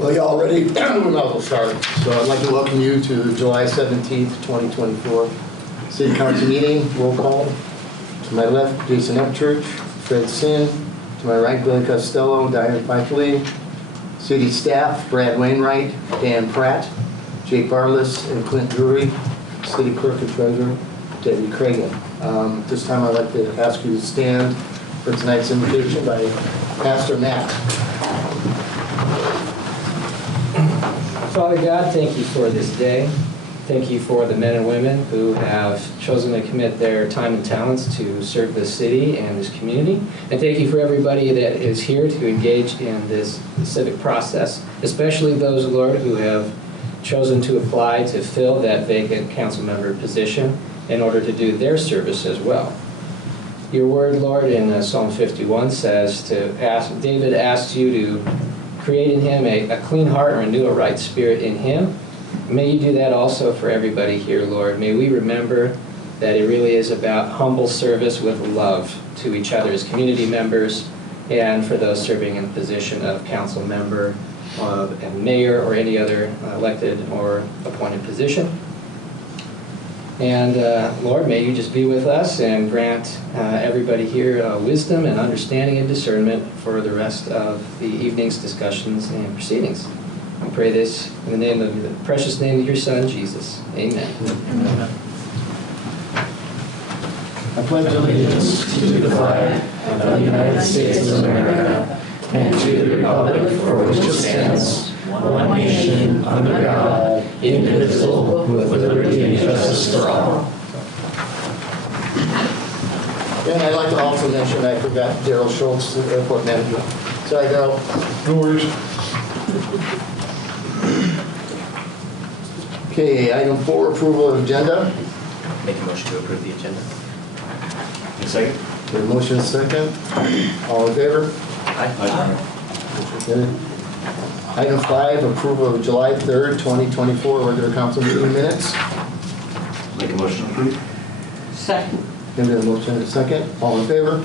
Well, you already, we might as well start. So I'd like to welcome you to the July 17th, 2024 City Council meeting. Roll call. To my left, Jason Upchurch, Fred Sin. To my right, Billy Costello, Diane Pfeifferly. City staff, Brad Wainwright, Dan Pratt, Jake Barless, and Clint Drury. City clerk and treasurer, Debbie Cragen. This time I'd like to ask you to stand for tonight's invocation by Pastor Matt. Father God, thank you for this day. Thank you for the men and women who have chosen to commit their time and talents to serve this city and this community. And thank you for everybody that is here to engage in this civic process, especially those, Lord, who have chosen to apply to fill that vacant council member position in order to do their service as well. Your word, Lord, in Psalm 51 says David asked you to create in him a clean heart and renew a right spirit in him. May you do that also for everybody here, Lord. May we remember that it really is about humble service with love to each other as community members and for those serving in the position of council member and mayor or any other elected or appointed position. And Lord, may you just be with us and grant everybody here wisdom and understanding and discernment for the rest of the evening's discussions and proceedings. We pray this in the precious name of your Son, Jesus. Amen. Amen. I pledge allegiance to the flag of the United States of America and to the republic for which it stands, one nation, under God, indivisible, with liberty and justice for all. And I'd like to also mention, I forgot Daryl Schultz, the airport manager. Sorry, Daryl. No worries. Okay, item 4, approval of agenda. Make a motion to approve the agenda. Second. We have a motion and a second. All in favor? Aye. Okay. Item 5, approval of July 3rd, 2024 regular council meeting minutes. Make a motion to approve. Second. We have a motion and a second. All in favor?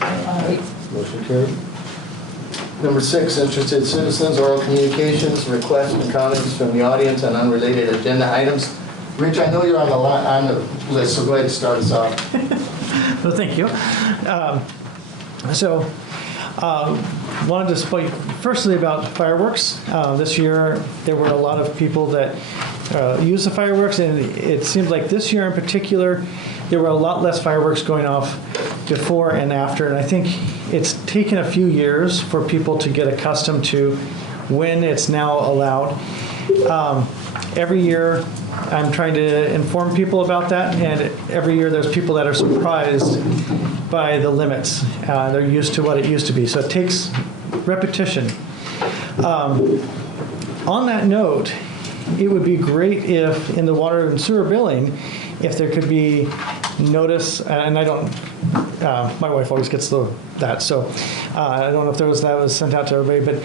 Aye. Motion carried. Number 6, interested citizens, oral communications, requests and comments from the audience on unrelated agenda items. Rich, I know you're on the list, so go ahead and start us off. Well, thank you. Wanted to speak firstly about fireworks. This year, there were a lot of people that use the fireworks, and it seemed like this year in particular, there were a lot less fireworks going off before and after, and I think it's taken a few years for people to get accustomed to when it's now allowed. Every year, I'm trying to inform people about that, and every year there's people that are surprised by the limits. They're used to what it used to be, so it takes repetition. On that note, it would be great if in the water and sewer billing, if there could be notice, and I don't, my wife always gets that, so I don't know if that was sent out to everybody, but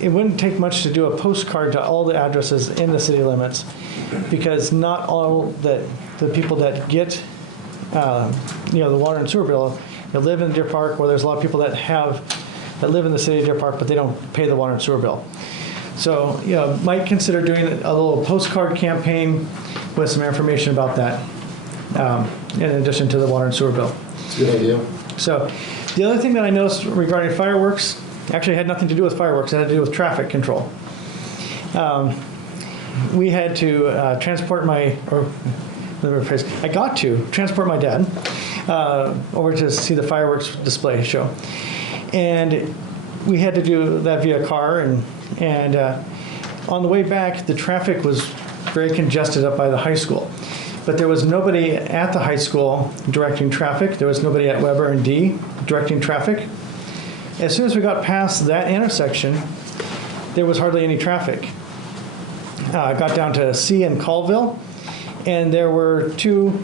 it wouldn't take much to do a postcard to all the addresses in the city limits, because not all the people that get the water and sewer bill that live in Deer Park, where there's a lot of people that live in the city of Deer Park, but they don't pay the water and sewer bill. So, might consider doing a little postcard campaign with some information about that, in addition to the water and sewer bill. It's a good idea. So, the other thing that I noticed regarding fireworks actually had nothing to do with fireworks. It had to do with traffic control. We had to I got to transport my dad over to see the fireworks display show. And we had to do that via car, and on the way back, the traffic was very congested up by the high school. But there was nobody at the high school directing traffic. There was nobody at Weber and D directing traffic. As soon as we got past that intersection, there was hardly any traffic. Got down to C and Colville, and there were 2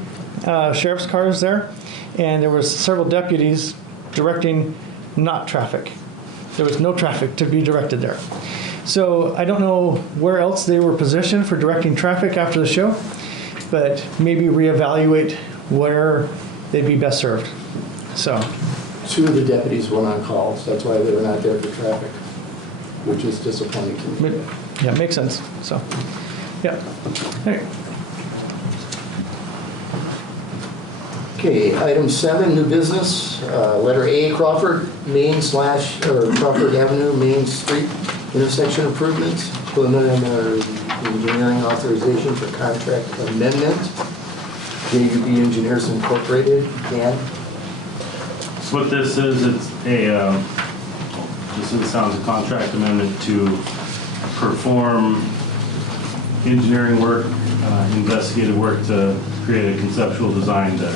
sheriff's cars there, and there were several deputies directing not traffic. There was no traffic to be directed there. So I don't know where else they were positioned for directing traffic after the show, but maybe reevaluate where they'd be best served. So 2 of the deputies went on call, so that's why they were not there for traffic. which is disappointing to me. Yeah, makes sense, so, yeah. All right. Okay, item 7, new business. Letter A, Crawford Crawford Avenue Main Street intersection improvements. Preliminary engineering authorization for contract amendment. JUB Engineers Incorporated. Dan? So what this is, it's a, this sounds a contract amendment to perform engineering work, investigative work to create a conceptual design to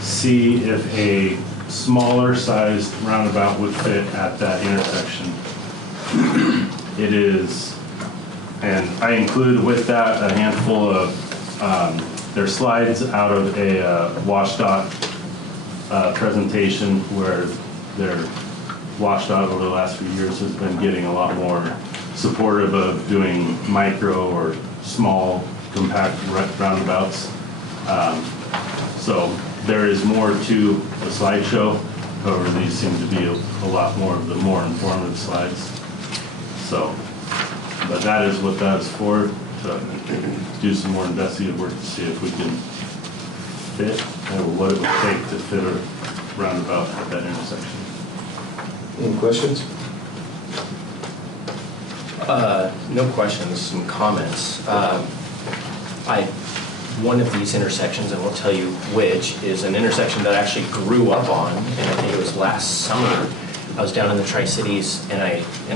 see if a smaller sized roundabout would fit at that intersection. It is, and I included with that a handful of their slides out of a WashDOT presentation where their WashDOT over the last few years has been getting a lot more supportive of doing micro or small compact roundabouts. So there is more to the slideshow. However, these seem to be a lot more of the more informative slides. So, but that is what that's for, to do some more investigative work to see if we can fit, or what it would take to fit a roundabout at that intersection. Any questions? No questions, some comments. One of these intersections, and we'll tell you which, is an intersection that I actually grew up on, and I think it was last summer. I was down in the Tri-Cities, and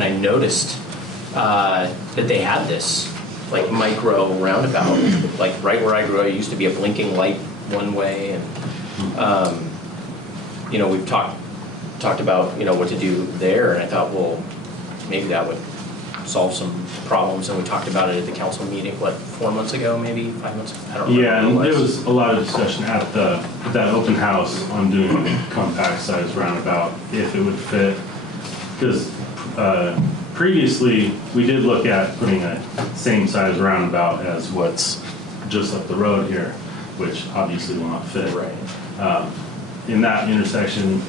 I noticed that they had this like micro roundabout, like right where I grew up. It used to be a blinking light one way, and you know, we've talked about, you know, what to do there, and I thought, well, maybe that would solve some problems, and we talked about it at the council meeting, what, 4 months ago, maybe 5 months ago? I don't remember. Yeah, and there was a lot of discussion at that open house on doing a compact size roundabout, if it would fit. Because previously, we did look at putting a same size roundabout as what's just up the road here, which obviously will not fit. Right. In that intersection,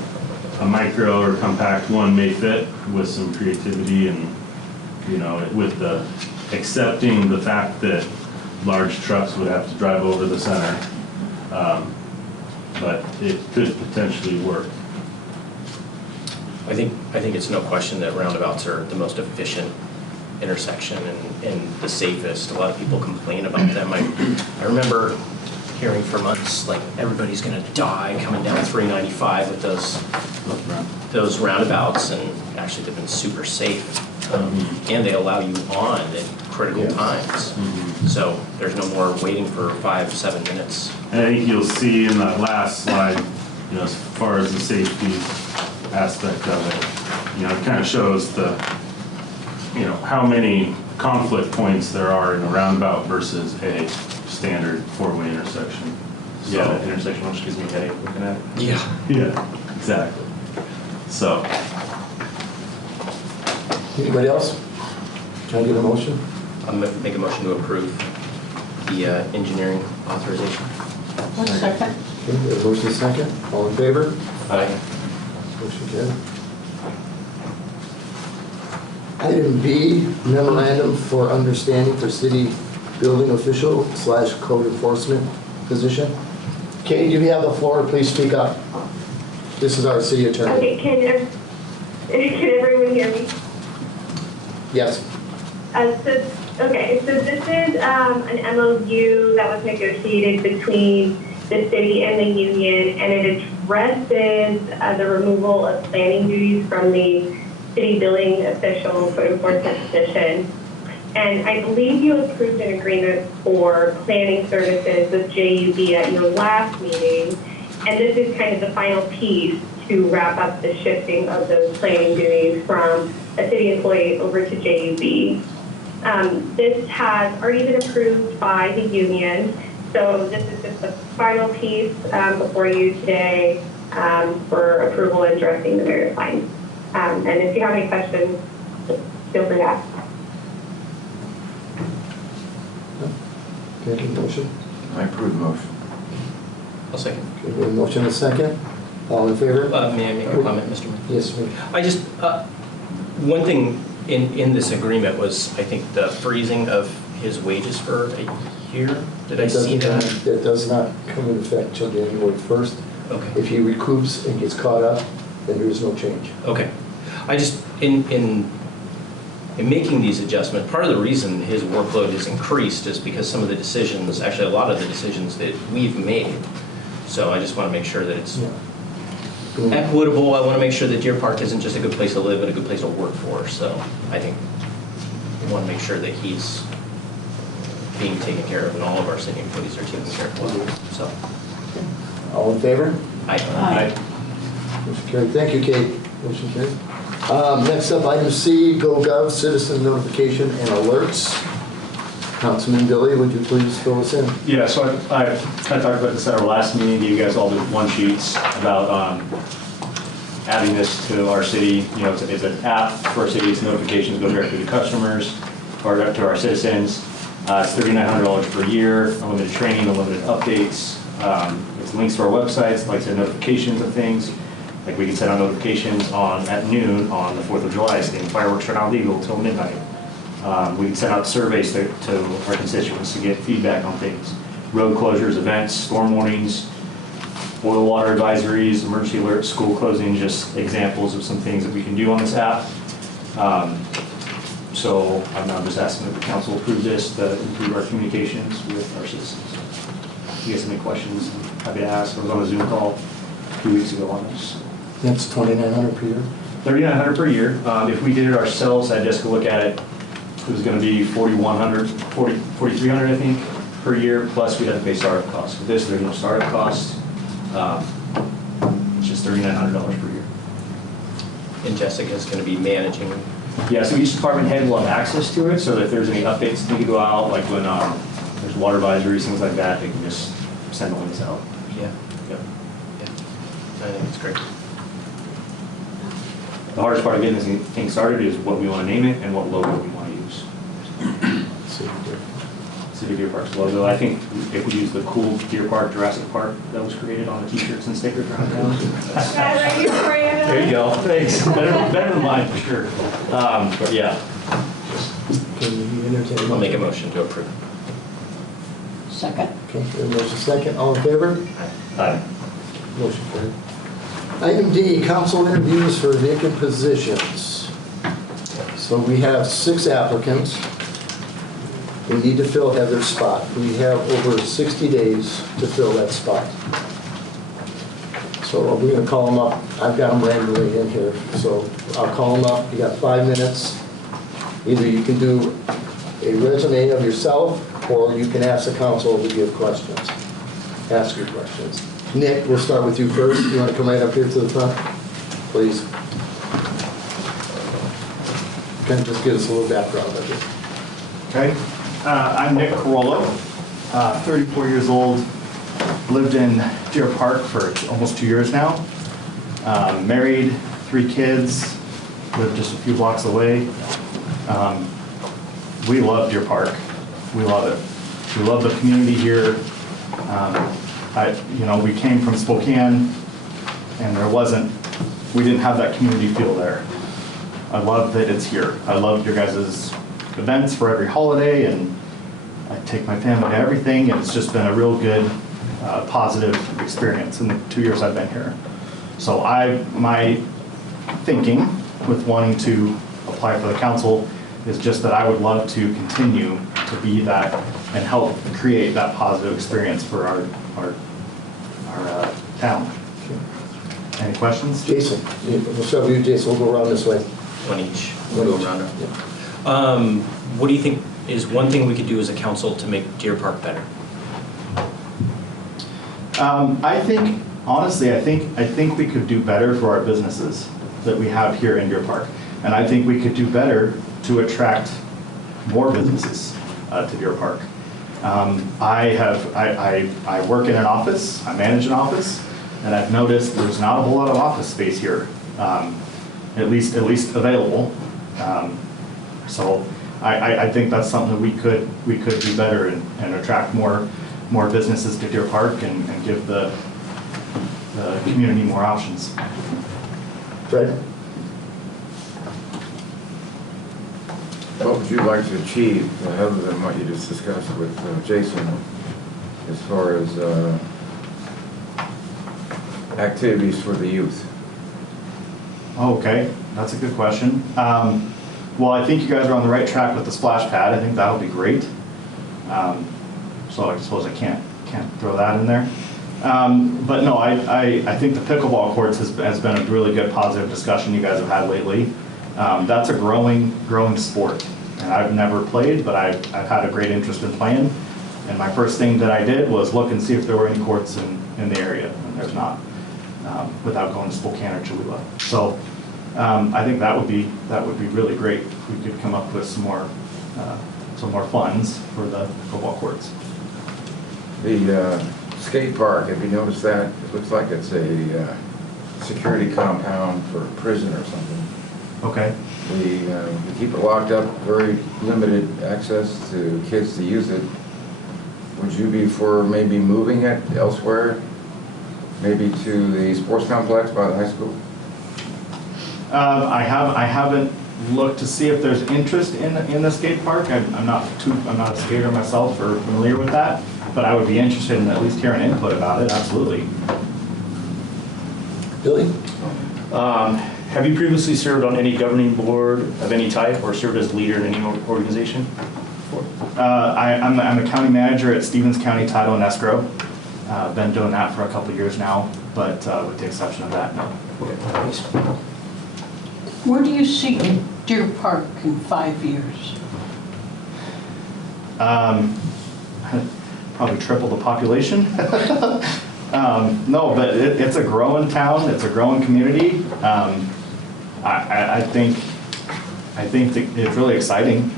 a micro or compact one may fit with some creativity and, you know, with the accepting the fact that large trucks would have to drive over the center, but it could potentially work. I think it's no question that roundabouts are the most efficient intersection and the safest. A lot of people complain about them. I remember hearing for months, like, everybody's gonna die coming down 395 with those roundabouts, and actually they've been super safe. And they allow you on at critical times. So there's no more waiting for 5-7 minutes. And I think you'll see in that last slide, you know, as far as the safety aspect of it, you know, it kind of shows the, you know, how many conflict points there are in a roundabout versus a standard 4-way intersection. Yeah, that intersection which gives me a headache looking at it. Yeah. Yeah, exactly. So, Anybody else? Can I get a motion? I'll make a motion to approve the engineering authorization. One second. Okay, we have a motion second. All in favor? Aye. Motion carried. Item B, memorandum for understanding for city building official / code enforcement position. Katie, do you have the floor? Please speak up. This is our city attorney. Okay, can everyone hear me? Yes. So this is an MOU that was negotiated between the city and the union, and it addresses the removal of planning duties from the city building official code enforcement position. And I believe you approved an agreement for planning services with JUB at your last meeting, and this is kind of the final piece to wrap up the shifting of those planning duties from a city employee over to JUB. This has already been approved by the union, so this is just the final piece before you today for approval and directing the various lines. And if you have any questions, feel free to ask. Can I get a motion? I approve the motion. I'll second. Okay, we have a motion and a second. All in favor? May I make a comment, Mr. Mayor? Yes, ma'am. I just, one thing in this agreement was, I think, the freezing of his wages for a year. Did I see that? That does not come into effect till January 1st. Okay. If he recoups and gets caught up, then there is no change. Okay. I just, in making these adjustments, part of the reason his workload has increased is because some of the decisions, actually a lot of the decisions that we've made. So I just want to make sure that it's equitable. I want to make sure that Deer Park isn't just a good place to live, but a good place to work for. So I think we want to make sure that he's being taken care of and all of our city employees are taken care of well. So, All in favor? I Motion carried. Thank you, Kate. Motion carried. Next up, item C, GoGov, citizen notification and alerts. Councilman Billy, would you please fill us in? Yeah, so I talked about this at our last meeting, gave you guys all the one sheets about adding this to our city. You know, it's an app for our city, it's notifications go directly to customers or to our citizens. It's $3,900 per year, unlimited training, unlimited updates. It's links to our websites, like I said, notifications of things. Like we can send out notifications at noon on the 4th of July, saying fireworks are not legal till midnight. We can send out surveys to our constituents to get feedback on things. Road closures, events, storm warnings, boil water advisories, emergency alerts, school closing, just examples of some things that we can do on this app. So I'm now just asking that the council approve this to improve our communications with our citizens. If you guys have any questions, I'm happy to ask. I was on a Zoom call 2 weeks ago on this. That's $2,900 per year. $3,900 per year. If we did it ourselves, I'd just go look at it. It was going to be $4,300, I think, per year. Plus, we had to pay startup costs. With this, there's no startup cost. It's just $3,900 per year. and Jessica's going to be managing. Yeah, so each department head will have access to it, so that if there's any updates that need to go out, like when there's water advisories, things like that, they can just send the links out. Yeah. Yep. Yeah. I think it's great. The hardest part of getting this thing started is what we want to name it and what logo we want to use. City of Deer Park's logo. I think if we use the cool Deer Park, Jurassic Park that was created on the t-shirts and stickers around town. There you go. Thanks. Better than mine for sure. But yeah. Can you entertain? I'll make a motion to approve. Second. Okay, a motion second. All in favor? Aye. Motion carried. Item D, council interviews for vacant positions. So we have 6 applicants. They need to have their spot. We have over 60 days to fill that spot. So we're going to call them up. I've got them randomly in here. So I'll call them up. You got 5 minutes. Either you can do a resume of yourself, or you can ask the council to give questions. Ask your questions. Nick, we'll start with you first. You want to come right up here to the front, please? Kind of just give us a little background of it. Okay. I'm Nick Carollo, 34 years old, lived in Deer Park for almost 2 years now. Married, 3 kids, live just a few blocks away. We love Deer Park. We love it. We love the community here. We came from Spokane, and we didn't have that community feel there. I love that it's here. I love your guys' events for every holiday, and I take my family to everything, and it's just been a real good, positive experience in the 2 years I've been here. So my thinking with wanting to apply for the council is just that I would love to continue to be that and help create that positive experience for our town. Any questions? Jason, we'll start with you, Jason. We'll go around this way. One each. We'll go around it. What do you think is one thing we could do as a council to make Deer Park better? I think we could do better for our businesses that we have here in Deer Park. And I think we could do better to attract more businesses to Deer Park. I work in an office, I manage an office, and I've noticed there's not a whole lot of office space here, at least available. So I think that's something that we could do better and attract more businesses to Deer Park and give the community more options. Fred? What would you like to achieve, other than what you just discussed with Jason, as far as activities for the youth? Okay, that's a good question. Well, I think you guys are on the right track with the splash pad. I think that'll be great. So I suppose I can't throw that in there. But no, I think the pickleball courts has been a really good positive discussion you guys have had lately. That's a growing sport. And I've never played, but I've had a great interest in playing. And my first thing that I did was look and see if there were any courts in the area, and there's not, without going to Spokane or Cholula. So I think that would be really great if we could come up with some more funds for the pickleball courts. The skate park, have you noticed that? It looks like it's a security compound for a prison or something. Okay. We keep it locked up, very limited access to kids to use it. Would you be for maybe moving it elsewhere? Maybe to the sports complex by the high school? I haven't looked to see if there's interest in the skate park. I'm not a skater myself or familiar with that, but I would be interested in at least hearing input about it. Absolutely. Billy? Have you previously served on any governing board of any type or served as leader in any organization? I'm a county manager at Stevens County Title and Escrow. Been doing that for a couple of years now, but with the exception of that, no. Where do you see Deer Park in 5 years? Probably triple the population. No, but it's a growing town. It's a growing community. I think that it's really exciting.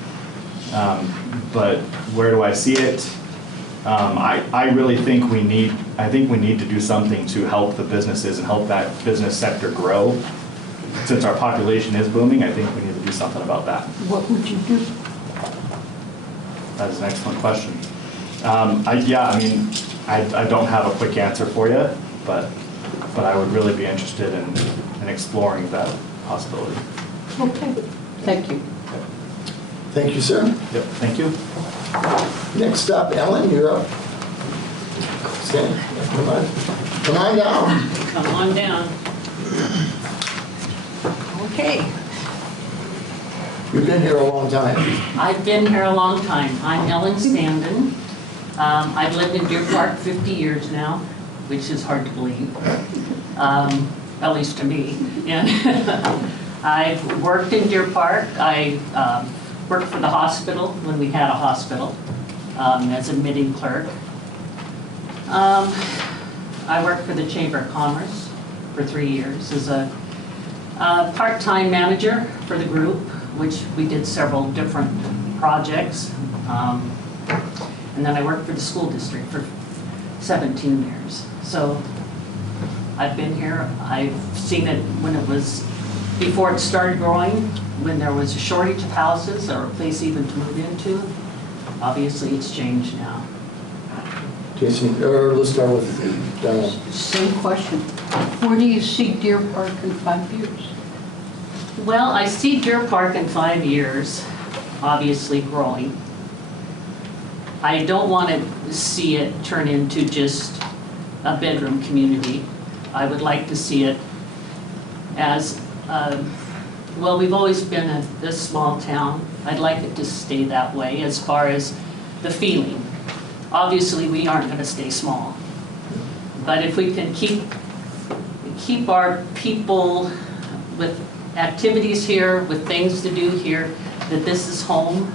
But where do I see it? I really think we need to do something to help the businesses and help that business sector grow. Since our population is booming, I think we need to do something about that. What would you do? That is an excellent question. I don't have a quick answer for you, but I would really be interested in exploring that possibility. Okay, thank you. Thank you, sir. Yep, thank you. Next up, Ellen, you're up. Stand. Come on down. Come on down. Okay, You've been here a long time. I've been here a long time. I'm Ellen Standen. I've lived in Deer Park 50 years now, which is hard to believe, at least to me. Yeah. I've worked in Deer Park. I worked for the hospital when we had a hospital as admitting clerk. I worked for the Chamber of Commerce for 3 years as a part-time manager for the group, which we did several different projects. And then I worked for the school district for 17 years. So I've been here. I've seen it when it was, before it started growing, when there was a shortage of houses or a place even to move into. Obviously, it's changed now. Jason, or let's start with Donald. same question. Where do you see Deer Park in 5 years? Well, I see Deer Park in 5 years, obviously growing. I don't want to see it turn into just a bedroom community. I would like to see it as, well, we've always been a small town. I'd like it to stay that way as far as the feeling. Obviously, we aren't going to stay small. But if we can keep our people with activities here, with things to do here, that this is home,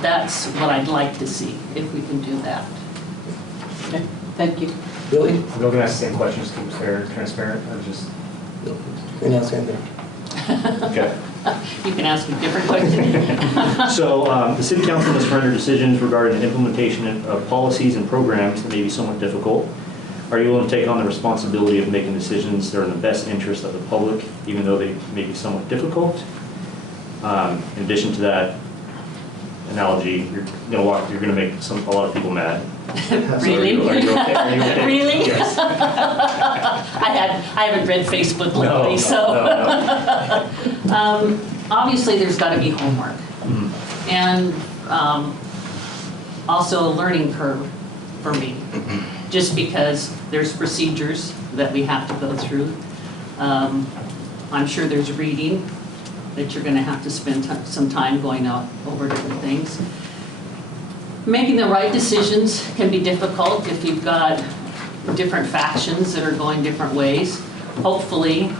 that's what I'd like to see, if we can do that. Okay, thank you. Billy? I'm not gonna ask the same question, just keep it fair, transparent, or just. You can ask anything. Okay. You can ask a different question. So the city council must render decisions regarding the implementation of policies and programs that may be somewhat difficult. Are you willing to take on the responsibility of making decisions that are in the best interest of the public, even though they may be somewhat difficult? In addition to that analogy, you're gonna make a lot of people mad. Really? So are you okay? Are you okay? Really? Yes. I haven't read Facebook lately, so. No. Obviously, there's got to be homework. Mm-hmm. and also a learning curve for me, just because there's procedures that we have to go through. I'm sure there's reading that you're going to have to spend some time going out over different things. Making the right decisions can be difficult if you've got different factions that are going different ways. Hopefully,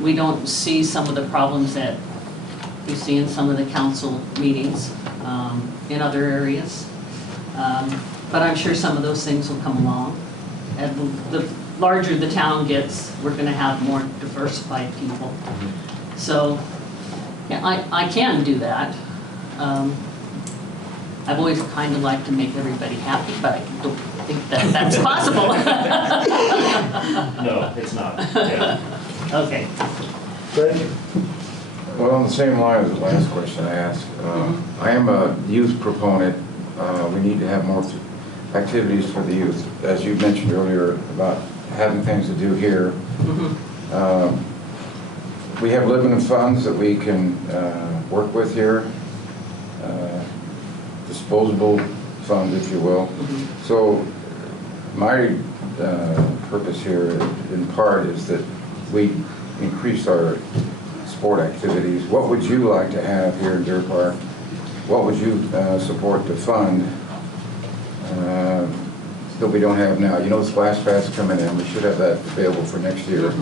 we don't see some of the problems that we see in some of the council meetings in other areas. But I'm sure some of those things will come along. And the larger the town gets, we're going to have more diversified people. So yeah, I can do that. I've always kind of liked to make everybody happy, but I don't think that that's possible. No, it's not. Yeah. Okay. Greg? Well, on the same line as the last question I asked, I am a youth proponent. We need to have more activities for the youth. As you mentioned earlier about having things to do here. We have limited funds that we can work with here, disposable funds, if you will. So my purpose here in part is that we increase our sport activities. What would you like to have here in Deer Park? What would you support to fund that we don't have now? You know, splash pads coming in. We should have that available for next year.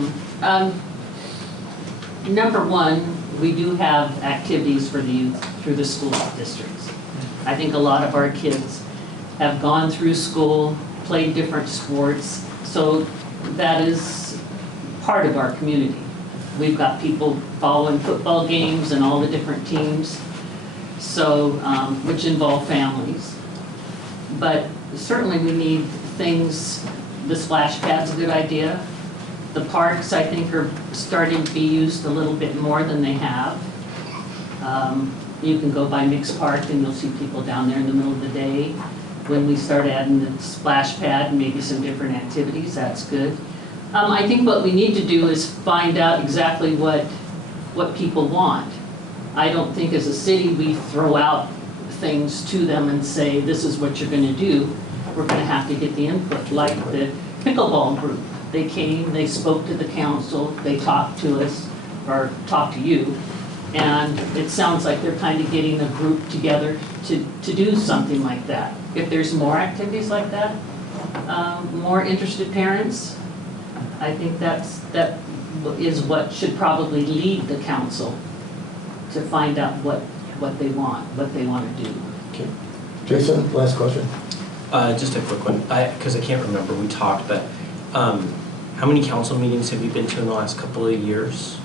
Number one, we do have activities for the youth through the school districts. I think a lot of our kids have gone through school, played different sports, so that is part of our community. We've got people following football games and all the different teams, so which involve families. But certainly we need things, the splash pad's a good idea. The parks, I think, are starting to be used a little bit more than they have. You can go by Mix Park and you'll see people down there in the middle of the day. When we start adding the splash pad and maybe some different activities, that's good. I think what we need to do is find out exactly what people want. I don't think as a city we throw out things to them and say, this is what you're going to do. We're going to have to get the input, like the pickleball group. They came, they spoke to the council, they talked to us, or talked to you, and it sounds like they're kind of getting a group together to do something like that. If there's more activities like that, more interested parents, I think that is what should probably lead the council to find out what they want to do. Okay. Jason, last question. Just a quick one, because I can't remember, we talked, but how many council meetings have you been to in the last couple of years?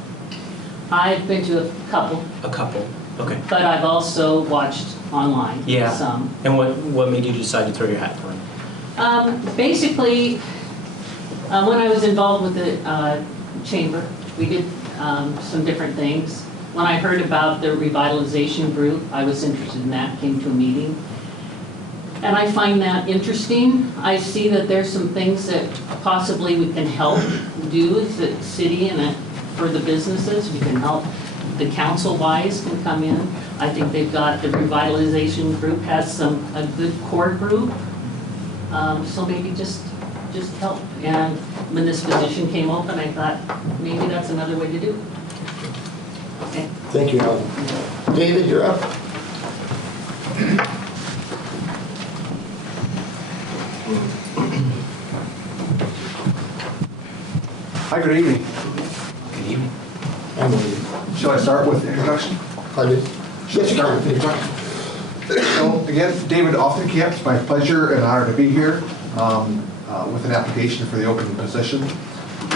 I've been to a couple. A couple, okay. But I've also watched online some. And what made you decide to throw your hat in? Basically, when I was involved with the chamber, we did some different things. When I heard about the revitalization group, I was interested in that, came to a meeting. And I find that interesting. I see that there's some things that possibly we can help do as a city and for the businesses. We can help, the council-wise can come in. I think they've got, the revitalization group has a good core group. So maybe just help. And when this position came open, I thought maybe that's another way to do it. Okay. Thank you, Alan. David, you're up. Hi, good evening. Good evening. I'm ready. Shall I start with the introduction? Pardon? Shall I start with the introduction? So again, David Offenkamp, it's my pleasure and honor to be here with an application for the open position.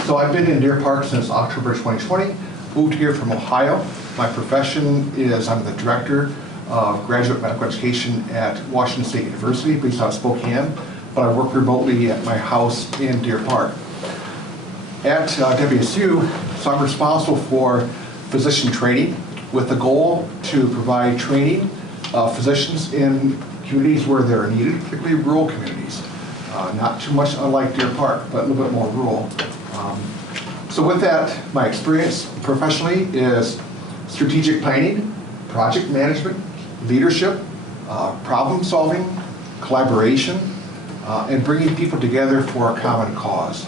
So I've been in Deer Park since October 2020, moved here from Ohio. My profession is I'm the director of graduate medical education at Washington State University, based out of Spokane, but I work remotely at my house in Deer Park. At WSU, so I'm responsible for physician training with the goal to provide training of physicians in communities where they're needed, particularly rural communities. Not too much unlike Deer Park, but a little bit more rural. So with that, my experience professionally is strategic planning, project management, leadership, problem solving, collaboration, and bringing people together for a common cause.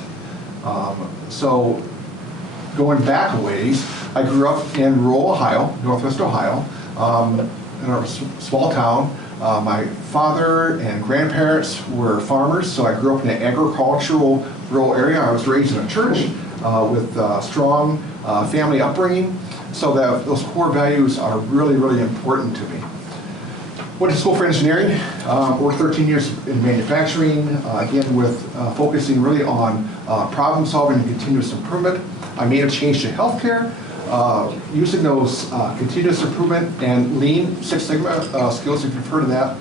So going back a ways, I grew up in rural Ohio, Northwest Ohio, in a small town. My father and grandparents were farmers, so I grew up in an agricultural rural area. I was raised in a church with strong family upbringing, so that those core values are really, really important to me. Went to school for engineering, worked 13 years in manufacturing, again with focusing really on problem solving and continuous improvement. I made a change to healthcare, using those continuous improvement and Lean Six Sigma skills, if you've heard of that.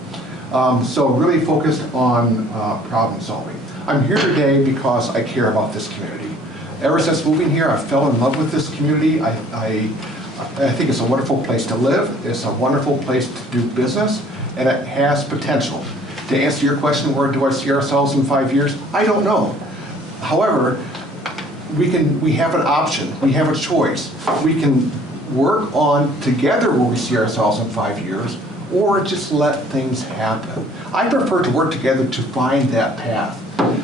So really focused on problem solving. I'm here today because I care about this community. Ever since moving here, I fell in love with this community. I think it's a wonderful place to live. It's a wonderful place to do business, and it has potential. To answer your question, where do I see ourselves in 5 years? I don't know. However, we have an option, we have a choice. We can work on together where we see ourselves in 5 years, or just let things happen. I prefer to work together to find that path.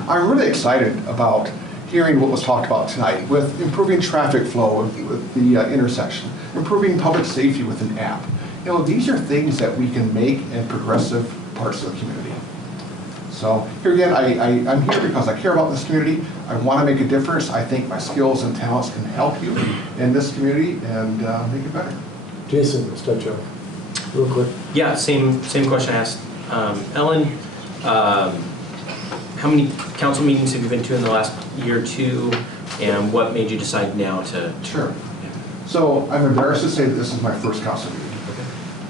I'm really excited about hearing what was talked about tonight with improving traffic flow with the intersection, improving public safety with an app. You know, these are things that we can make in progressive parts of the community. So here again, I'm here because I care about this community. I want to make a difference. I think my skills and talents can help you in this community and make it better. Jason, let's touch on real quick. Yeah, same question I asked Ellen. How many council meetings have you been to in the last year or two, and what made you decide now to? Sure. So I'm embarrassed to say that this is my first council meeting.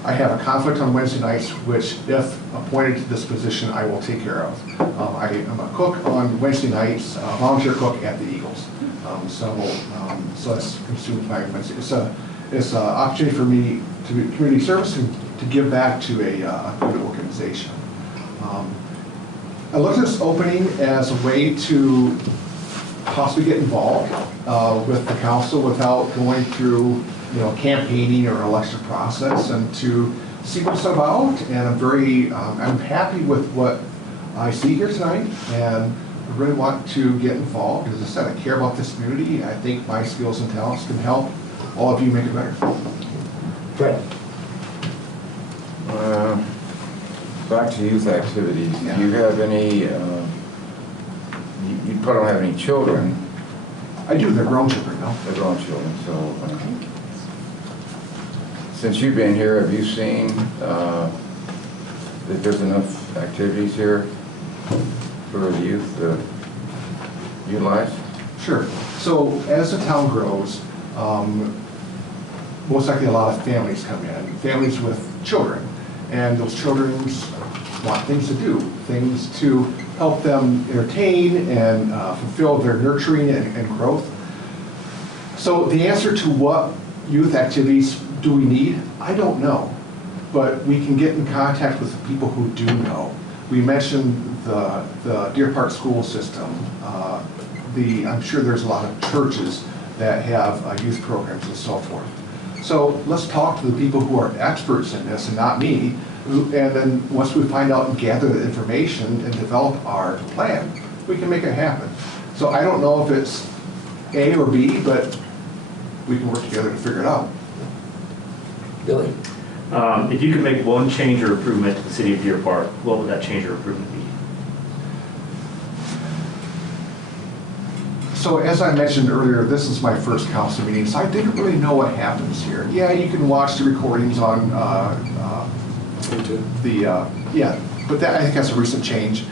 I have a conflict on Wednesday nights, which, if appointed to this position, I will take care of. I am a cook on Wednesday nights, a volunteer cook at the Eagles. So that's consumed my Wednesday. It's an opportunity for me to do community service and to give back to a good organization. I looked at this opening as a way to possibly get involved with the council without going through campaigning or election process, and to see what it's about. And I'm happy with what I see here tonight, and I really want to get involved. As I said, I care about this community. I think my skills and talents can help all of you make it better. Fred. Back to youth activities. Yeah. Do you have any, you probably don't have any children. I do. They're grown children now. They're grown children, so. Since you've been here, have you seen that there's enough activities here for the youth to utilize? Sure. So as the town grows, most likely a lot of families come in, families with children, and those children want things to do, things to help them entertain and fulfill their nurturing and growth. So the answer to what youth activities do we need? I don't know, but we can get in contact with the people who do know. We mentioned the Deer Park school system. I'm sure there's a lot of churches that have youth programs and so forth. So let's talk to the people who are experts in this and not me. And then once we find out and gather the information and develop our plan, we can make it happen. So I don't know if it's A or B, but we can work together to figure it out. Billy. If you could make one change or improvement to the city of Deer Park, what would that change or improvement be? So as I mentioned earlier, this is my first council meeting, so I didn't really know what happens here. Yeah, you can watch the recordings on but I think that's a recent change.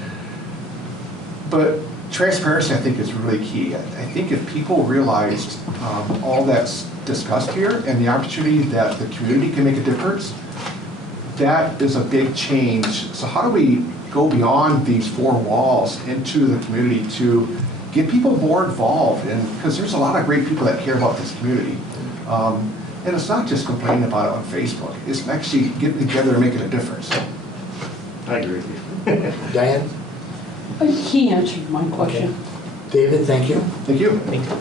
But transparency, I think, is really key. I think if people realized all that's discussed here and the opportunity that the community can make a difference, that is a big change. So how do we go beyond these four walls into the community to get people more involved? And because there's a lot of great people that care about this community. And it's not just complaining about it on Facebook. It's actually getting together and making a difference. I agree with you. Diane? He answered my question. Okay. David, thank you. Thank you. Thank you.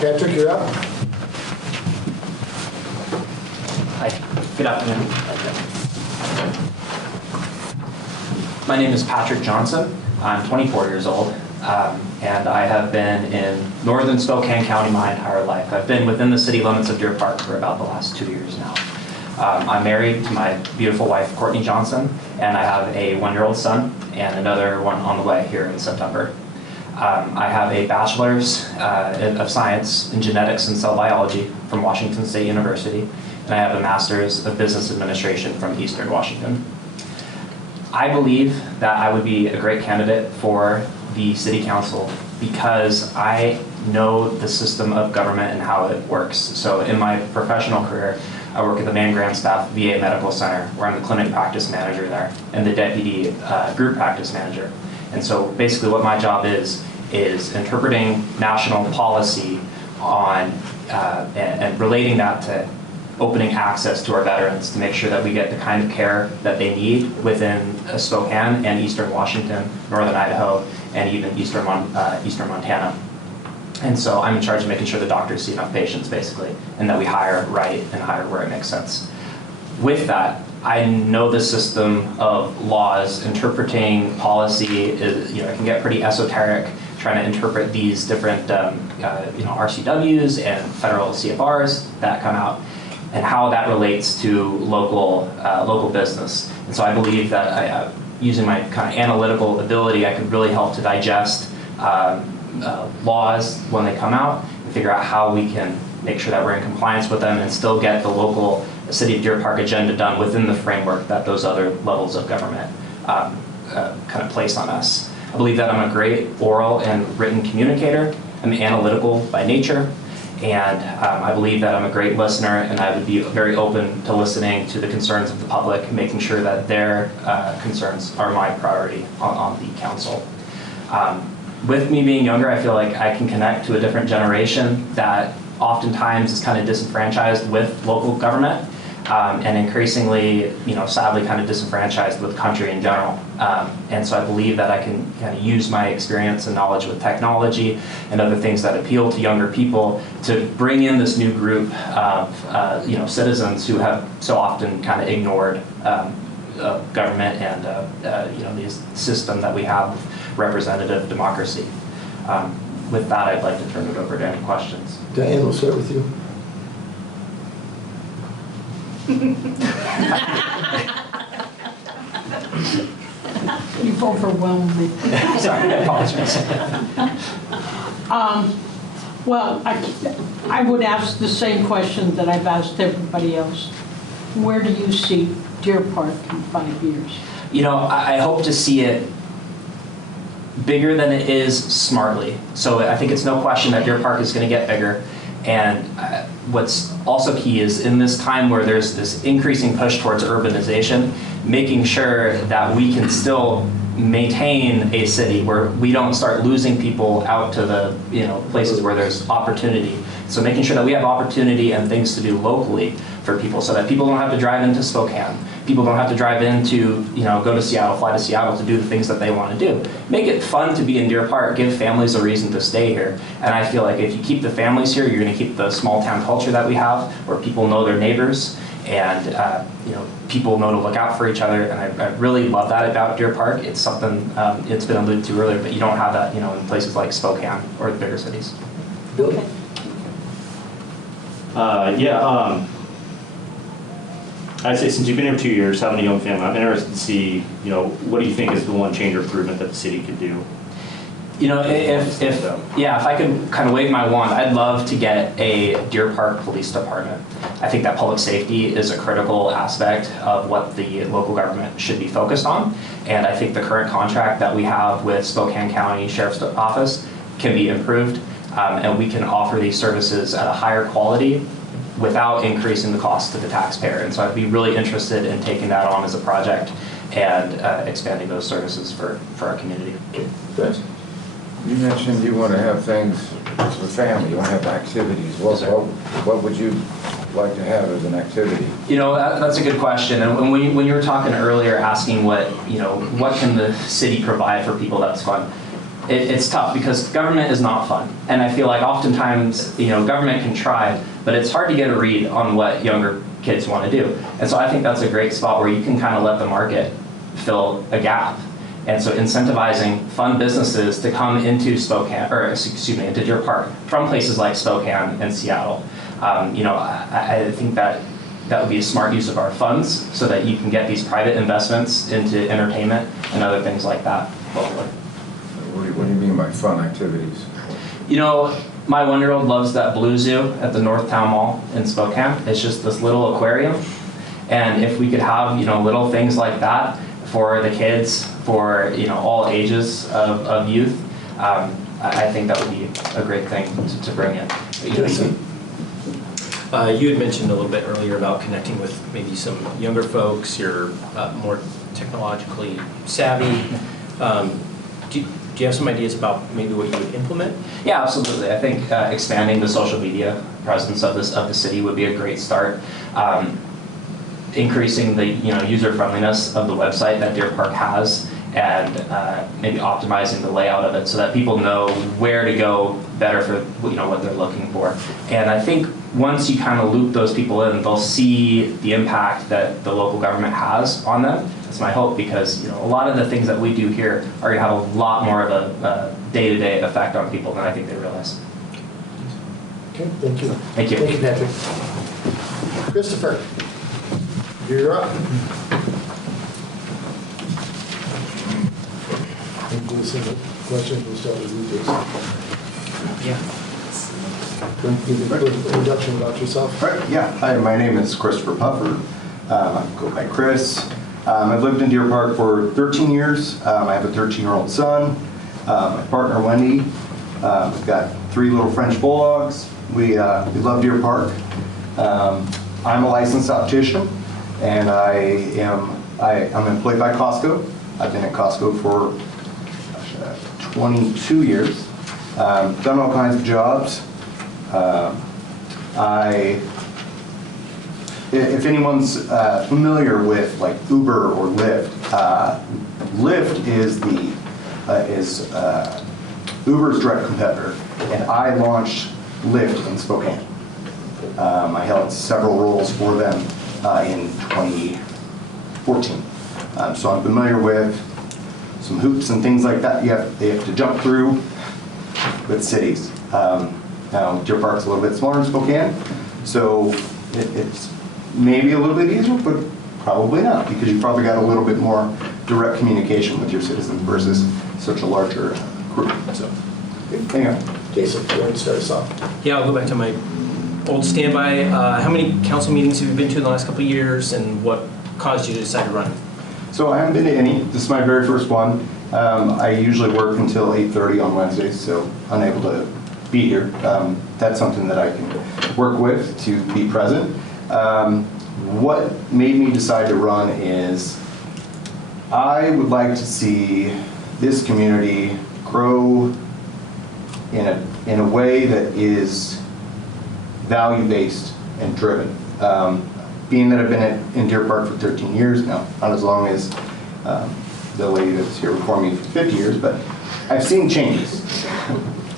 Patrick, you're up. Hi, good afternoon. My name is Patrick Johnson. I'm 24 years old, and I have been in northern Spokane County my entire life. I've been within the city limits of Deer Park for about the last 2 years now. I'm married to my beautiful wife, Courtney Johnson, and I have a 1-year-old son and another one on the way here in September. I have a bachelor's of science in genetics and cell biology from Washington State University, and I have a master's of business administration from Eastern Washington. I believe that I would be a great candidate for the city council because I know the system of government and how it works. So in my professional career, I work at the Mann Grandstaff VA Medical Center, where I'm the clinic practice manager there and the deputy group practice manager. And so basically what my job is interpreting national policy on and relating that to opening access to our veterans to make sure that we get the kind of care that they need within Spokane and Eastern Washington, Northern Idaho, and even Eastern Montana. And so I'm in charge of making sure the doctors see enough patients, basically, and that we hire right and hire where it makes sense. With that, I know the system of laws, interpreting policy is, it can get pretty esoteric, trying to interpret these different, RCWs and federal CFRs that come out, and how that relates to local business. And so I believe that using my kind of analytical ability, I could really help to digest laws when they come out and figure out how we can make sure that we're in compliance with them and still get the local City of Deer Park agenda done within the framework that those other levels of government kind of place on us. I believe that I'm a great oral and written communicator. I'm analytical by nature. And I believe that I'm a great listener, and I would be very open to listening to the concerns of the public, making sure that their concerns are my priority on the council. With me being younger, I feel like I can connect to a different generation that oftentimes is kind of disenfranchised with local government, and increasingly, sadly, kind of disenfranchised with country in general. And so I believe that I can kind of use my experience and knowledge with technology and other things that appeal to younger people to bring in this new group of citizens who have so often kind of ignored government and the system that we have of representative democracy. With that, I'd like to turn it over to any questions. Diane, we'll start with you. You've overwhelmed me. Sorry, I apologize. Well, I would ask the same question that I've asked everybody else. Where do you see Deer Park in 5 years? I hope to see it bigger than it is smartly. So I think it's no question that Deer Park is going to get bigger. And what's also key is in this time where there's this increasing push towards urbanization, making sure that we can still maintain a city where we don't start losing people out to the places where there's opportunity. So making sure that we have opportunity and things to do locally for people so that people don't have to drive into Spokane. People don't have to drive into, go to Seattle, fly to Seattle to do the things that they want to do. Make it fun to be in Deer Park, give families a reason to stay here. And I feel like if you keep the families here, you're going to keep the small town culture that we have where people know their neighbors and, people know to look out for each other. And I really love that about Deer Park. It's something, it's been alluded to earlier, but you don't have that, in places like Spokane or the bigger cities. Billy? I'd say since you've been here 2 years, having a young family, I'm interested to see, what do you think is the one change or improvement that the city could do? If I could kind of wave my wand, I'd love to get a Deer Park Police Department. I think that public safety is a critical aspect of what the local government should be focused on. And I think the current contract that we have with Spokane County Sheriff's Office can be improved. And we can offer these services at a higher quality without increasing the cost to the taxpayer. And so I'd be really interested in taking that on as a project and expanding those services for our community. Thanks. You mentioned you want to have things with family, you want to have activities. What would you like to have as an activity? That's a good question. And when you were talking earlier, asking what can the city provide for people that's fun, it's tough because government is not fun. And I feel like oftentimes, government can try, but it's hard to get a read on what younger kids want to do. And so I think that's a great spot where you can kind of let the market fill a gap. And so incentivizing fun businesses to come into Spokane, or excuse me, into Deer Park from places like Spokane and Seattle. I think that would be a smart use of our funds so that you can get these private investments into entertainment and other things like that locally. What do you mean by fun activities? My 1-year-old loves that Blue Zoo at the North Town Mall in Spokane. It's just this little aquarium. And if we could have, little things like that for the kids, for, all ages of youth, I think that would be a great thing to bring in. You had mentioned a little bit earlier about connecting with maybe some younger folks. You're more technologically savvy. Do you have some ideas about maybe what you would implement? Yeah, absolutely. I think expanding the social media presence of the city would be a great start. Increasing the user friendliness of the website that Deer Park has, and maybe optimizing the layout of it so that people know where to go better for what they're looking for. And I think once you kind of loop those people in, they'll see the impact that the local government has on them. That's my hope, because a lot of the things that we do here are going to have a lot more of a day-to-day effect on people than I think they realize. Okay, thank you. Thank you. Thank you, Patrick. Christopher, you're up. Questions, we'll start with you, Jason. Yeah. Give a quick introduction about yourself. Right, yeah. Hi, my name is Christopher Puffer. I go by Chris. I've lived in Deer Park for 13 years. I have a 13-year-old son. My partner, Wendy. We've got 3 little French bulldogs. We love Deer Park. I'm a licensed optician, and I'm employed by Costco. I've been at Costco for 22 years. Done all kinds of jobs. If anyone's familiar with like Uber or Lyft, Lyft is Uber's direct competitor, and I launched Lyft in Spokane. I held several roles for them in 2014. So I'm familiar with some hoops and things like that they have to jump through with cities. Now, Deer Park's a little bit smaller in Spokane, so it's maybe a little bit easier, but probably not, because you've probably got a little bit more direct communication with your citizens versus such a larger group. So, hang on. Jason, you want to start us off? Yeah, I'll go back to my old standby. How many council meetings have you been to in the last couple of years, and what caused you to decide to run? So I haven't been to any. This is my very first one. I usually work until 8:30 on Wednesdays, so unable to be here. That's something that I can work with to be present. What made me decide to run is I would like to see this community grow in a way that is value-based and driven. Being that I've been in Deer Park for 13 years now, not as long as the lady that's here before me for 50 years, but I've seen changes.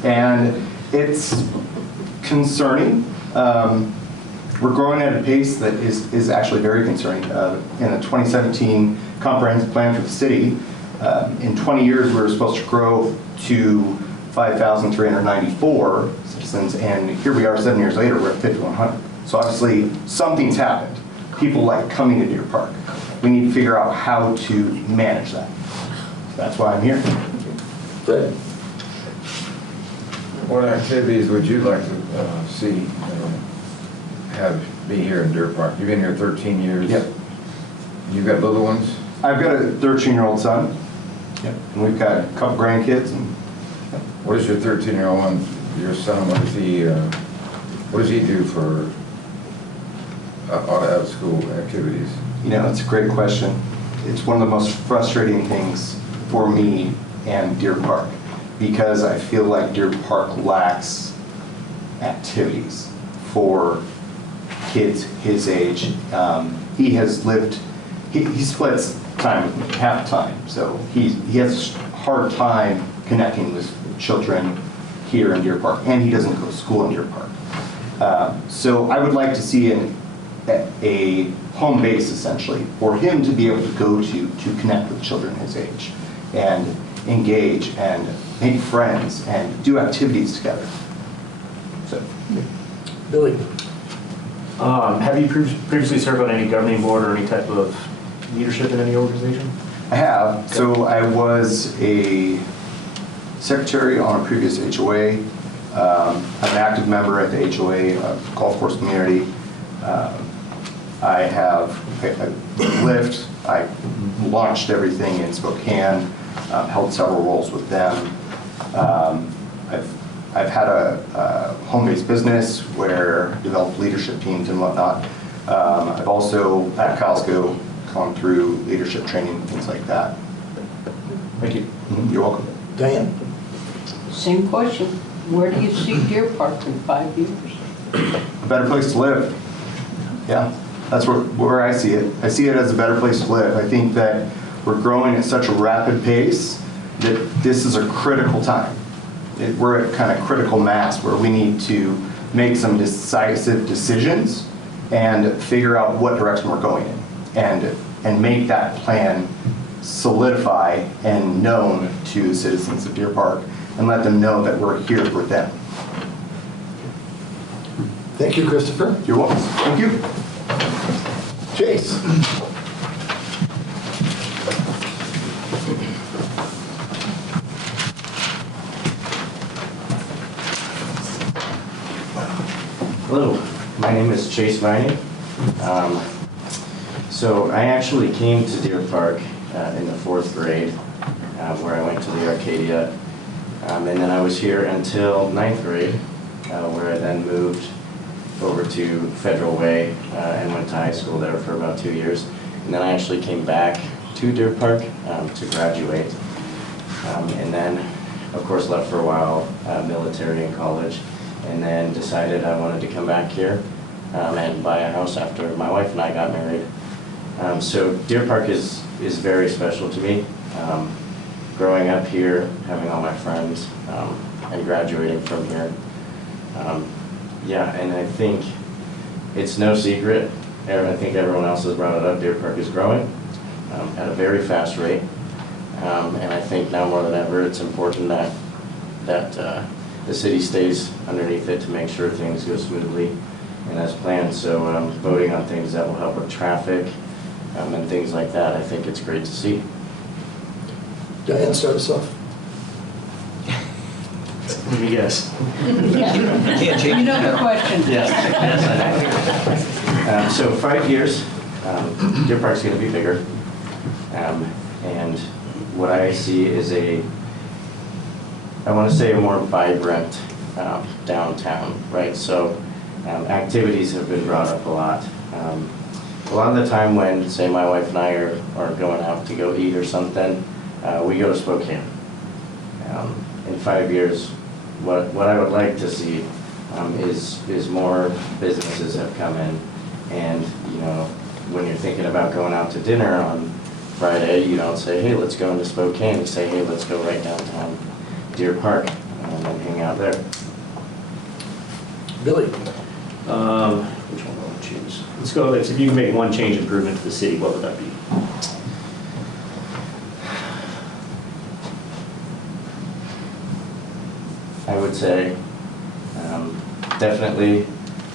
And it's concerning. We're growing at a pace that is actually very concerning. In the 2017 comprehensive plan for the city, in 20 years we were supposed to grow to 5,394 citizens, and here we are 7 years later, we're at 5,100. So obviously something's happened. People like coming to Deer Park. We need to figure out how to manage that. That's why I'm here. Good. What activities would you like to see be here in Deer Park? You've been here 13 years. Yep. You've got little ones? I've got a 13-year-old son. Yep. And we've got a couple grandkids. And what is your 13-year-old one, your son, what does he do for out of school activities? It's a great question. It's one of the most frustrating things for me and Deer Park, because I feel like Deer Park lacks activities for kids his age. He has lived, he splits time with me, half time, so he has a hard time connecting with children here in Deer Park, and he doesn't go to school in Deer Park. So I would like to see a home base essentially for him to be able to go to connect with children his age and engage and make friends and do activities together. So, Billy? Have you previously served on any governing board or any type of leadership in any organization? I have. So I was a secretary on a previous HOA. I'm an active member at the HOA golf course community. I lived, I launched everything in Spokane, held several roles with them. I've had a home-based business where I developed leadership teams and whatnot. I've also, at Costco, gone through leadership training, things like that. Thank you. You're welcome. Diane? Same question. Where do you see Deer Park in 5 years? A better place to live. Yeah, that's where I see it. I see it as a better place to live. I think that we're growing at such a rapid pace that this is a critical time. We're at kind of critical mass where we need to make some decisive decisions and figure out what direction we're going in and make that plan solidify and known to the citizens of Deer Park and let them know that we're here for them. Thank you, Christopher. You're welcome. Thank you. Chase? Hello, my name is Chase Viney. So I actually came to Deer Park in the 4th grade, where I went to the Arcadia. And then I was here until 9th grade, where I then moved over to Federal Way and went to high school there for about 2 years. And then I actually came back to Deer Park to graduate. And then, of course, left for a while, military and college, and then decided I wanted to come back here and buy a house after my wife and I got married. So Deer Park is very special to me. Growing up here, having all my friends, and graduating from here. Yeah, and I think it's no secret, I think everyone else has brought it up, Deer Park is growing at a very fast rate. And I think now more than ever, it's important that the city stays underneath it to make sure things go smoothly and as planned. So voting on things that will help with traffic and things like that, I think it's great to see. Diane, start us off. Let me guess. You know the question. Yes, I know. So 5 years, Deer Park's going to be bigger. And what I see is I want to say a more vibrant downtown, right? So activities have been brought up a lot. A lot of the time when, say, my wife and I are going out to go eat or something, we go to Spokane. In 5 years, what I would like to see is more businesses have come in, and when you're thinking about going out to dinner on Friday, you don't say, hey, let's go into Spokane. You say, hey, let's go right downtown Deer Park and hang out there. Billy? Which one will I choose? Let's go, if you can make one change improvement to the city, what would that be? I would say definitely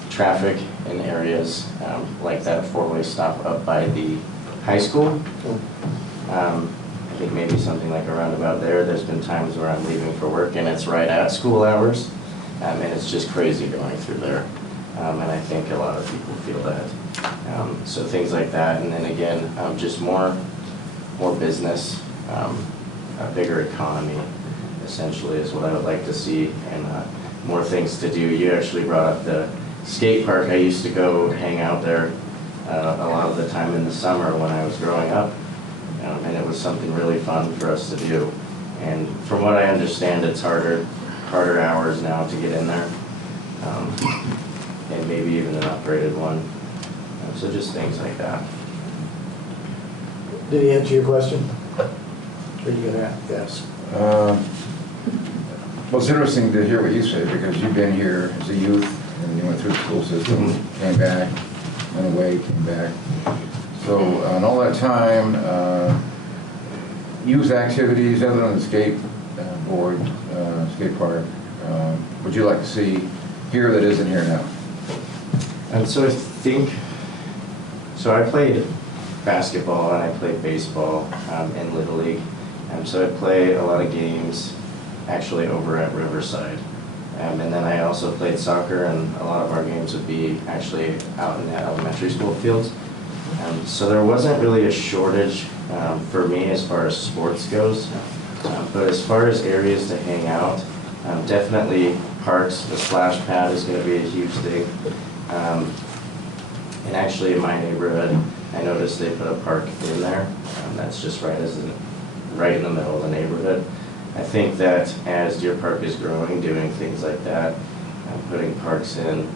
traffic in areas like that 4-way stop up by the high school. I think maybe something like a roundabout there. There's been times where I'm leaving for work and it's right at school hours, and it's just crazy going through there. And I think a lot of people feel that. So things like that, and then again, just more business, a bigger economy, essentially, is what I would like to see, and more things to do. You actually brought up the skate park. I used to go hang out there a lot of the time in the summer when I was growing up, and it was something really fun for us to do. And from what I understand, it's harder hours now to get in there, and maybe even an upgraded one. So just things like that. Did he answer your question? Or are you gonna ask? Well, it's interesting to hear what you say, because you've been here as a youth, and you went through the school system, came back, went away, came back. So in all that time, youth activities other than the skate board, skate park, would you like to see here that isn't here now? And so I think, so I played basketball and I played baseball in Little League. So I play a lot of games actually over at Riverside. And then I also played soccer, and a lot of our games would be actually out in the elementary school fields. So there wasn't really a shortage for me as far as sports goes. But as far as areas to hang out, definitely parks, the splash pad is going to be a huge thing. And actually in my neighborhood, I noticed they put a park in there. That's just right in the middle of the neighborhood. I think that as Deer Park is growing, doing things like that, putting parks in,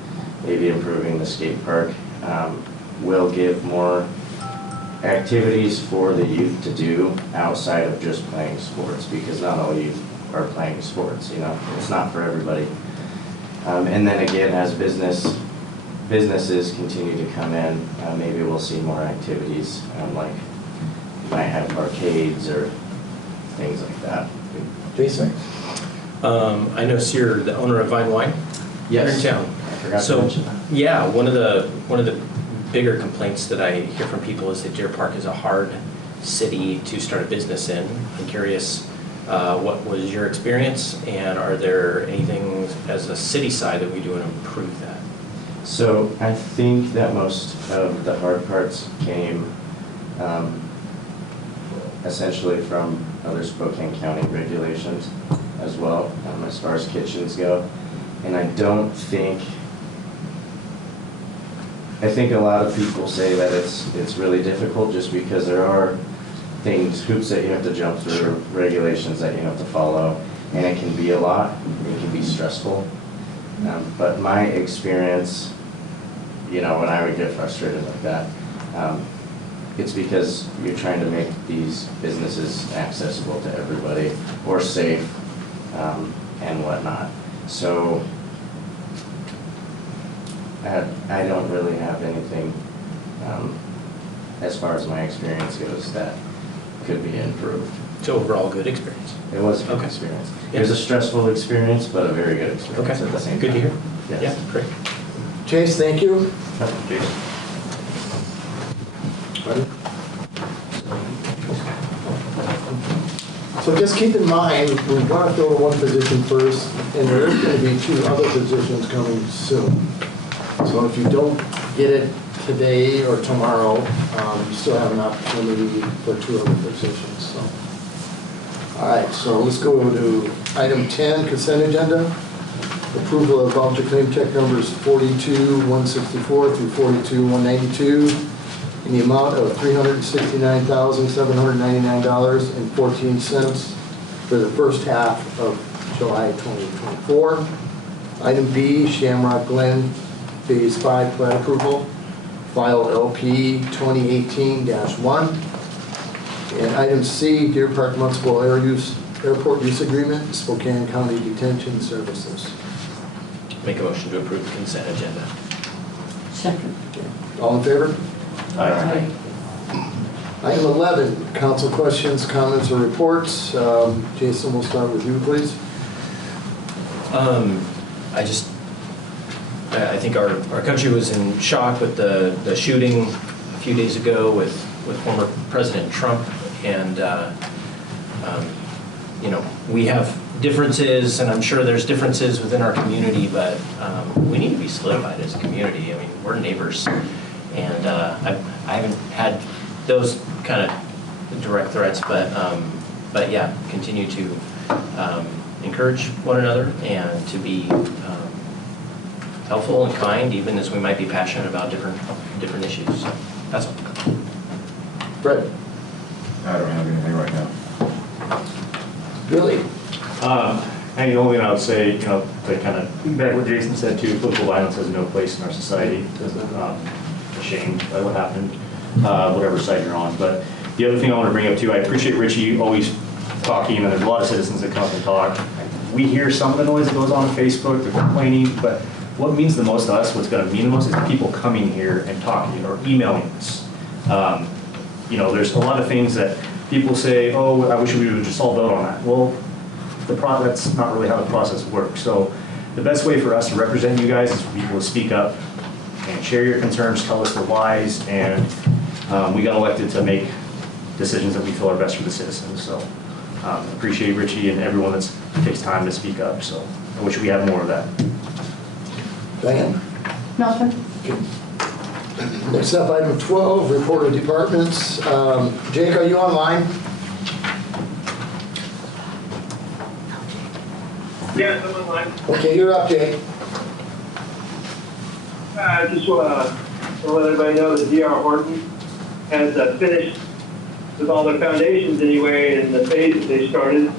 maybe improving the skate park, will give more activities for the youth to do outside of just playing sports, because not all youth are playing sports, you know, it's not for everybody. And then again, as businesses continue to come in, maybe we'll see more activities, like you might have arcades or things like that. Jason? I notice you're the owner of Vine Wine. Yes. Here in town. I forgot to mention that. Yeah, one of the bigger complaints that I hear from people is that Deer Park is a hard city to start a business in. I'm curious, what was your experience, and are there anything as a city side that we do to improve that? So I think that most of the hard parts came essentially from other Spokane County regulations as well, as far as kitchens go. And I think a lot of people say that it's really difficult just because there are hoops that you have to jump through, sure, regulations that you have to follow, and it can be a lot, it can be stressful. But my experience, you know, when I would get frustrated like that, it's because you're trying to make these businesses accessible to everybody, or safe, and whatnot. So I don't really have anything, as far as my experience goes, that could be improved. So overall, good experience? It was a good experience. It was a stressful experience, but a very good experience at the same time. Good to hear. Yes. Yeah, great. Chase, thank you. Jason. So just keep in mind, we want to fill one position first, and there is going to be 2 other positions coming soon. So if you don't get it today or tomorrow, you still have an opportunity for 2 other positions. So, all right, so let's go to item 10, consent agenda. Approval of voucher claim check numbers 42-164 through 42-192 in the amount of $369,799.14 for the first half of July 2024. Item B, Shamrock Glen Phase 5 plat approval, file LP 2018-1. And item C, Deer Park Municipal Airport Use Agreement, Spokane County Detention Services. Make a motion to approve the consent agenda. Second. All in favor? Aye. Item 11, council questions, comments, or reports. Jason, we'll start with you, please. I think our country was in shock with the shooting a few days ago with former President Trump, and you know, we have differences, and I'm sure there's differences within our community, but we need to be solidified as a community. I mean, we're neighbors, and I haven't had those kind of direct threats, but yeah, continue to encourage one another and to be helpful and kind, even as we might be passionate about different issues. So that's all. Brett. I don't have anything right now. Billy. And the only thing I would say, you know, to kind of back what Jason said too, political violence has no place in our society. Ashamed by what happened, whatever side you're on. But the other thing I want to bring up too, I appreciate Richie always talking, and there's a lot of citizens that come up and talk. We hear some of the noise that goes on Facebook, they're complaining, but what means the most to us, what's gonna mean the most is people coming here and talking or emailing us. You know, there's a lot of things that people say, oh, I wish we would just all vote on that. Well, that's not really how the process works. So the best way for us to represent you guys is for people to speak up and share your concerns, tell us the whys, and we got elected to make decisions that we feel are best for the citizens. So appreciate Richie and everyone that takes time to speak up. So I wish we had more of that. Diane? Nothing. Next up, item 12, report of departments. Jake, are you online? Yes, I'm online. Okay, you're up, Jake. I just want to let everybody know that D.R. Horton has finished with all their foundations anyway in the phase that they started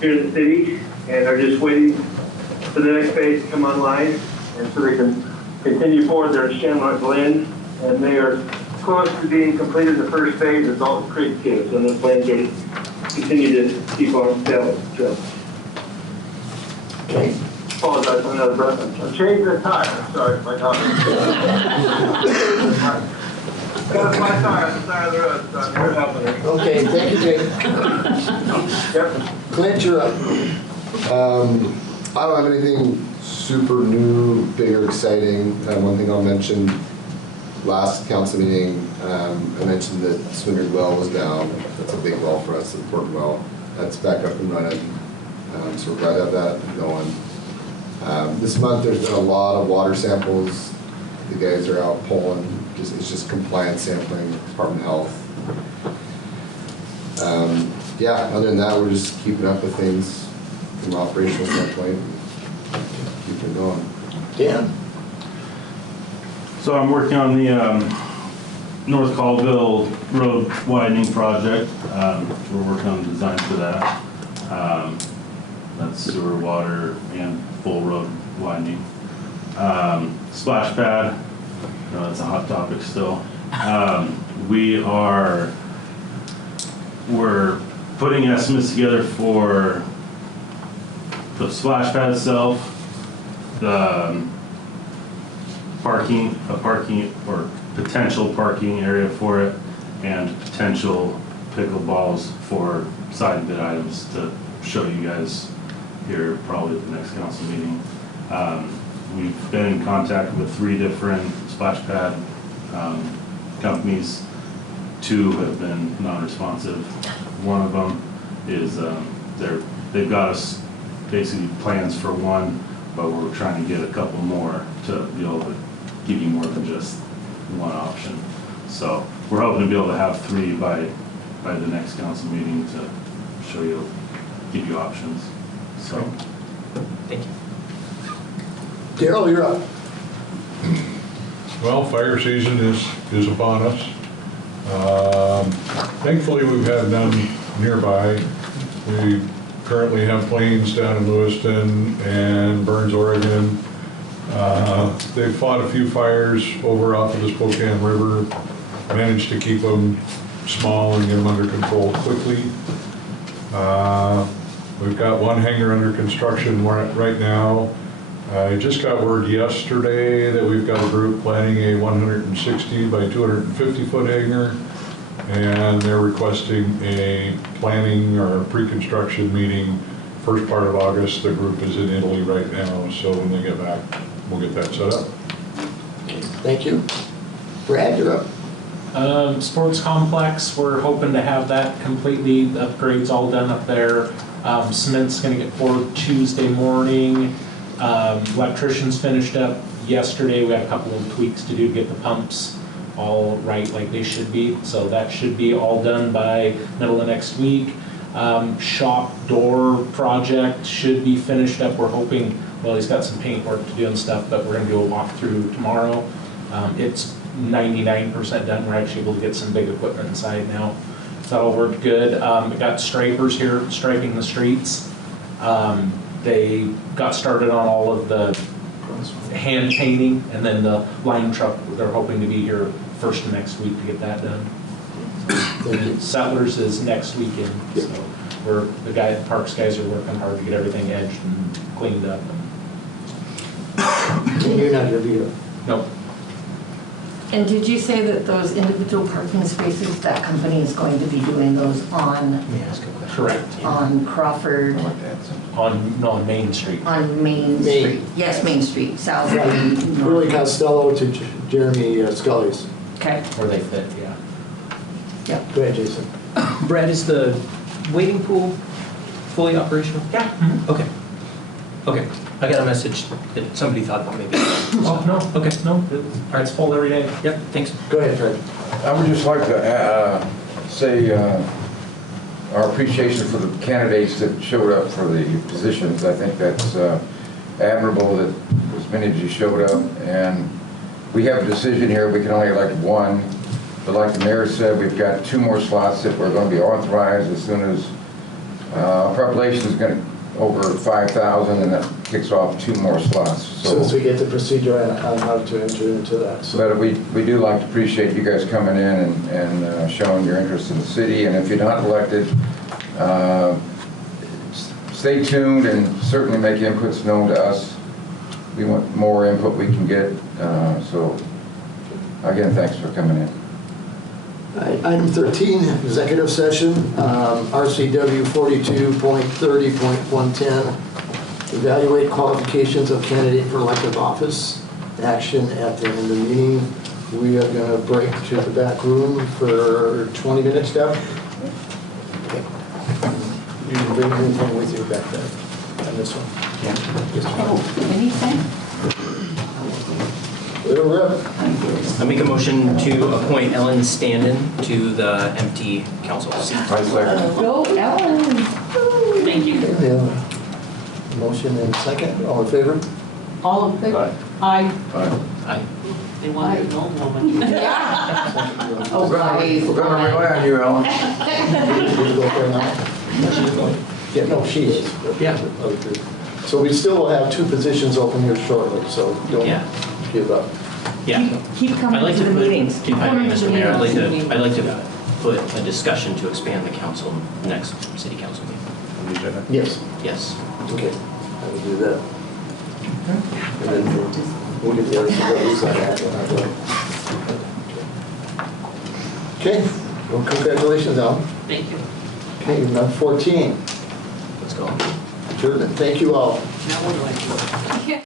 here in the city, and are just waiting for the next phase to come online, and so they can continue forward their Chandler Glen, and they are close to being completed the first phase of Dalton Creek too, so the plans are to continue to keep on sailing. So. Okay. Apologize for another breath. I'm changing the tire. Sorry, my dog. Got a flat tire on the side of the road, so I'm here helping her. Okay, thank you, Jake. Yep. Clint, you're up. I don't have anything super new, big, or exciting. One thing I'll mention, last council meeting, I mentioned that Swinard Well was down. That's a big well for us, an important well. That's back up and running. So we're glad to have that going. This month there's been a lot of water samples. The guys are out pulling. It's just compliance sampling, Department of Health. Yeah, other than that, we're just keeping up with things from an operational standpoint. Keep it going. Dan? So I'm working on the North Caldwell Road widening project. We're working on the design for that. That's sewer, water, and full road widening. Splash pad, that's a hot topic still. We're putting estimates together for the splash pad itself, the parking or potential parking area for it, and potential pickleballs for side bid items to show you guys here probably at the next council meeting. We've been in contact with 3 different splash pad companies. 2 have been non-responsive. One of them is they've got us basically plans for 1, but we're trying to get a couple more to be able to give you more than just 1 option. So we're hoping to be able to have 3 by the next council meeting to show you, give you options. So, thank you. Daryl, you're up. Well, fire season is upon us. Thankfully, we've had none nearby. We currently have planes down in Lewiston and Burns, Oregon. They've fought a few fires over off of the Spokane River, managed to keep them small and get them under control quickly. We've got 1 hangar under construction right now. I just got word yesterday that we've got a group planning a 160 by 250 foot hangar, and they're requesting a planning or pre-construction meeting first part of August. The group is in Italy right now, so when they get back, we'll get that set up. Thank you. Brad, you're up. Sports complex, we're hoping to have that completely, the upgrades all done up there. Cement's gonna get poured Tuesday morning. Electricians finished up yesterday. We had a couple of tweaks to do to get the pumps all right like they should be. So that should be all done by middle of next week. Shop door project should be finished up. We're hoping, well, he's got some paint work to do and stuff, but we're gonna do a walkthrough tomorrow. It's 99% done. We're actually able to get some big equipment inside now. So that'll work good. We got stripers here striping the streets. They got started on all of the hand painting, and then the line truck, they're hoping to be here first of next week to get that done. Settlers is next weekend, so the Parks guys are working hard to get everything edged and cleaned up. And you're not going to be here. Nope. And did you say that those individual parking spaces, that company is going to be doing those on, Correct. on Crawford, On Main Street. on Main Main. Street? Yes, Main Street, South From Main. Willie Costello to Jeremy Scully's. Okay. Where they fit, yeah. Yep. Go ahead, Jason. Brad, is the waiting pool fully operational? Yeah. Okay. Okay. I got a message that somebody thought that maybe. Oh, no. Okay. No, it's full every day. Yep, thanks. Go ahead, Fred. I would just like to say our appreciation for the candidates that showed up for the positions. I think that's admirable that as many of you showed up. And we have a decision here, we can only elect one. But like the mayor said, we've got 2 more slots that we're going to be authorized as soon as population is going to over 5,000, and that kicks off 2 more slots. So as we get the procedure on how to enter into that. So But we do like to appreciate you guys coming in and showing your interest in the city. And if you're not elected, stay tuned and certainly make inputs known to us. We want more input we can get. So again, thanks for coming in. All right, item 13, executive session, RCW 42.30.110. Evaluate qualifications of candidate for elective office. Action at the end of the meeting. We are going to break to the back room for 20 minutes, Deb. Okay. You can bring anything with you back there on this one. Yeah. Anything? Little rip. I make a motion to appoint Ellen Standen to the empty council seat. Go, Ellen. Thank you. Yeah. Motion and second. All in favor? All of them? Aye. Aye. They want an old woman. Oh, right. We're going to rely on you, Ellen. You go for it now? Yeah, no, she is. Yeah. So we still will have 2 positions open here shortly, so don't give up. Yeah. Keep coming to the meetings. If I may, Mr. Mayor, I'd like to put a discussion to expand the council next city council meeting. Yes. Yes. Okay, I will do that. And then we'll get the other things on that. Okay, well, congratulations, Alan. Thank you. Okay, number 14. Let's go. Adjournment. Thank you all. Now what do I do?